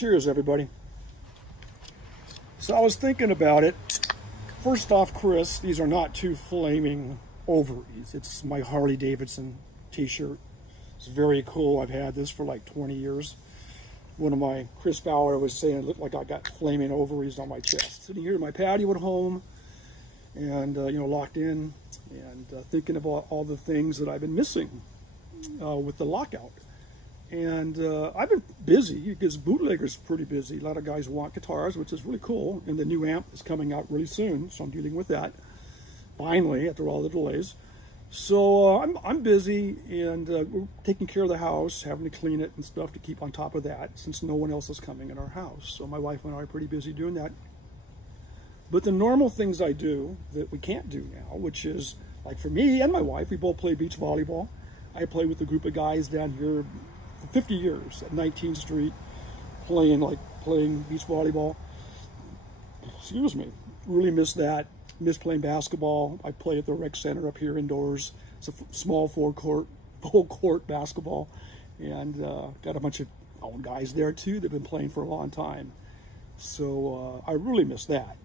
Cheers, everybody. So I was thinking about it. First off, Chris, these are not two flaming ovaries. It's my Harley Davidson t-shirt. It's very cool. I've had this for like 20 years. One of my, Chris Bauer was saying it looked like I got flaming ovaries on my chest. Sitting here in my patio at home and, locked in and thinking about all the things that I've been missing with the lockout. And I've been busy because Bootlegger's pretty busy. A lot of guys want guitars, which is really cool. And the new amp is coming out really soon, so I'm dealing with that. Finally, after all the delays. So I'm busy and we're taking care of the house, having to clean it and stuff to keep on top of that since no one else is coming in our house. So my wife and I are pretty busy doing that. But the normal things I do that we can't do now, which is, like for me and my wife, we both play beach volleyball. I play with a group of guys down here for 50 years at 19th Street, playing beach volleyball. Excuse me, really miss that. Miss playing basketball. I play at the rec center up here indoors. It's a small full court basketball, and got a bunch of old guys there too. They've been playing for a long time, so I really miss that.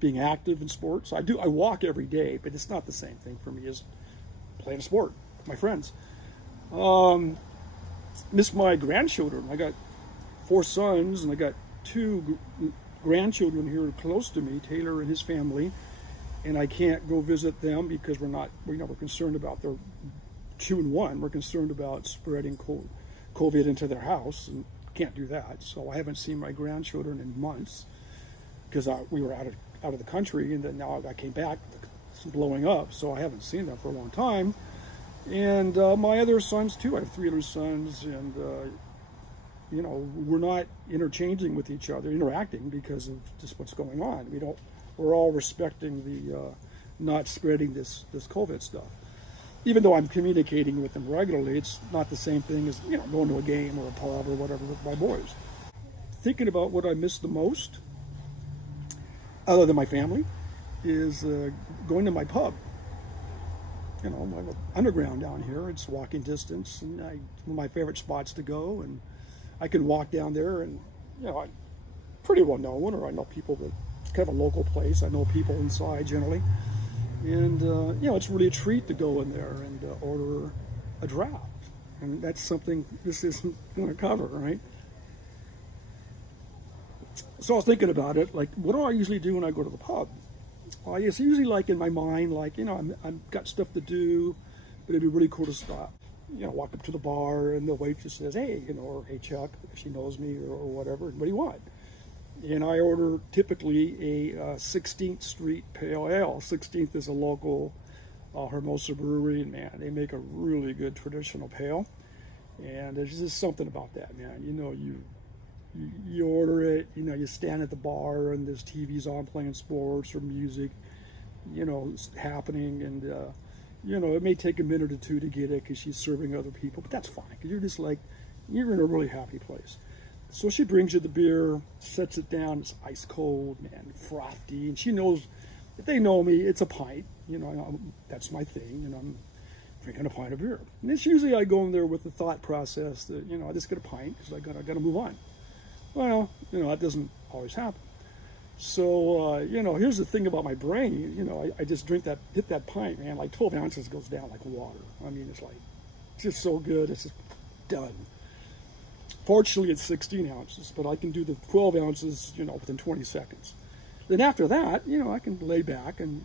Being active in sports. I walk every day, but it's not the same thing for me as playing a sport with my friends. Miss my grandchildren. I got 4 sons, and I got 2 grandchildren here close to me, Taylor and his family, and I can't go visit them because we're concerned about their 2 and 1. We're concerned about spreading COVID into their house, and can't do that. So I haven't seen my grandchildren in months because we were out of the country, and then now I came back, it's blowing up, so I haven't seen them for a long time. And my other sons too. I have 3 other sons, and we're not interchanging with each other, interacting because of just what's going on. We're all respecting the not spreading this COVID stuff. Even though I'm communicating with them regularly, it's not the same thing as going to a game or a pub or whatever with my boys. Thinking about what I miss the most, other than my family, is going to my pub. My underground down here. It's walking distance, and one of my favorite spots to go, and I can walk down there, and I'm pretty well known, or I know people that it's kind of a local place. I know people inside generally, and it's really a treat to go in there and order a draft, and that's something this isn't going to cover, right? So I was thinking about it, like, what do I usually do when I go to the pub? Well, it's usually like in my mind, like, I've got stuff to do, but it'd be really cool to stop. Walk up to the bar and the waitress says, hey, or hey, Chuck, if she knows me or whatever, what do you want? And I order typically a 16th Street Pale Ale. 16th is a local Hermosa brewery, and man, they make a really good traditional pale. And there's just something about that, man. You order it, you stand at the bar and there's TVs on playing sports or music, it's happening, and it may take a minute or 2 to get it because she's serving other people, but that's fine because you're just like, you're in a really happy place. So she brings you the beer, sets it down, it's ice cold, man, frothy, and she knows, if they know me, it's a pint, that's my thing, and I'm drinking a pint of beer. And it's usually I go in there with the thought process that, I just get a pint because I gotta move on. Well, that doesn't always happen. So, here's the thing about my brain. I just hit that pint, man, like 12 ounces goes down like water. I mean, it's just so good. It's just done. Fortunately, it's 16 ounces, but I can do the 12 ounces, within 20 seconds. Then after that, I can lay back and,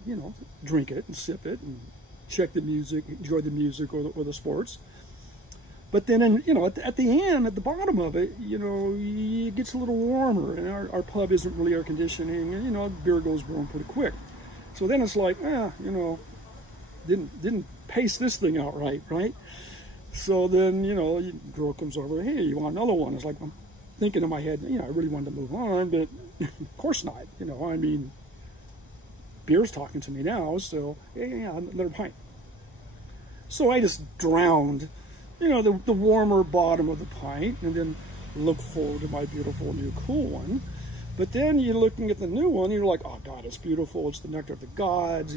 drink it and sip it and check the music, enjoy the music or the sports. But then, at the end, at the bottom of it, it gets a little warmer, and our pub isn't really air conditioning, and, beer goes warm pretty quick. So then it's like, didn't pace this thing out right? So then, girl comes over, hey, you want another one? It's like, I'm thinking in my head, I really wanted to move on, but of course not, I mean, beer's talking to me now, so, yeah, another pint. So I just drowned the warmer bottom of the pint, and then look forward to my beautiful new cool one. But then you're looking at the new one, you're like, oh God, it's beautiful, it's the nectar of the gods,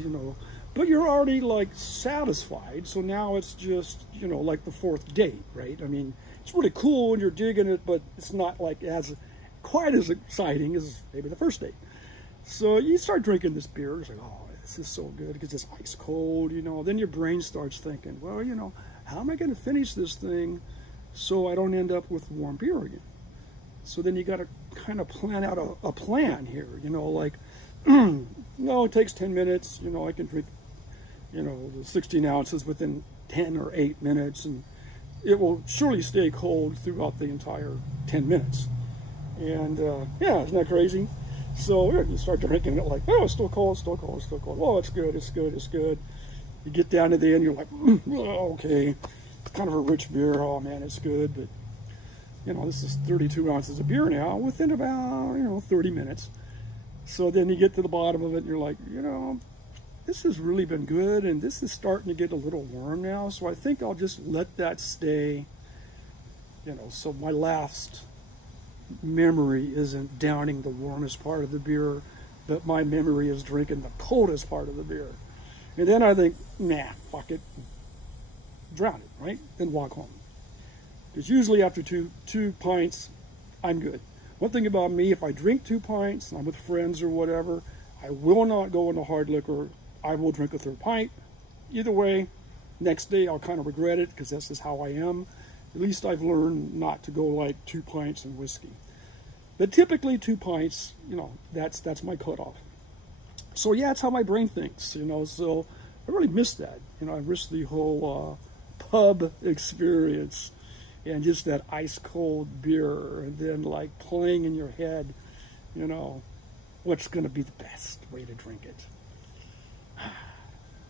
but you're already like satisfied. So now it's just, like the 4th date, right? I mean, it's really cool when you're digging it, but it's not like quite as exciting as maybe the first date. So you start drinking this beer, it's like, oh, this is so good because it's ice cold, you know. Then your brain starts thinking, well, you know, how am I going to finish this thing so I don't end up with warm beer again? So then you got to kind of plan out a plan here, you know, like, no, it takes 10 minutes, you know, I can drink, you know, the 16 ounces within 10 or 8 minutes, and it will surely stay cold throughout the entire 10 minutes. And yeah, isn't that crazy? So you start drinking it like, oh, it's still cold, it's still cold, it's still cold. Oh, it's good, it's good, it's good. You get down to the end, you're like, okay, it's kind of a rich beer. Oh man, it's good, but you know, this is 32 ounces of beer now within about, you know, 30 minutes. So then you get to the bottom of it and you're like, you know, this has really been good, and this is starting to get a little warm now. So I think I'll just let that stay, you know, so my last memory isn't downing the warmest part of the beer, but my memory is drinking the coldest part of the beer. And then I think, nah, fuck it, drown it, right? Then walk home. Because usually after two pints, I'm good. One thing about me, if I drink 2 pints, and I'm with friends or whatever, I will not go into hard liquor. I will drink a 3rd pint. Either way, next day I'll kind of regret it because that's just how I am. At least I've learned not to go like 2 pints and whiskey. But typically 2 pints, you know, that's my cutoff. So yeah, it's how my brain thinks, you know, so I really miss that. You know, I miss the whole pub experience and just that ice cold beer, and then like playing in your head, you know, what's going to be the best way to drink it.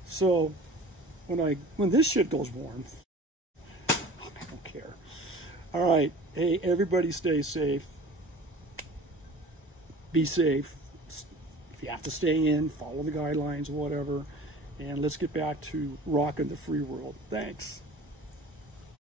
So when this shit goes warm, I don't care. All right, hey, everybody stay safe. Be safe. If you have to stay in, follow the guidelines, whatever. And let's get back to rocking the free world. Thanks.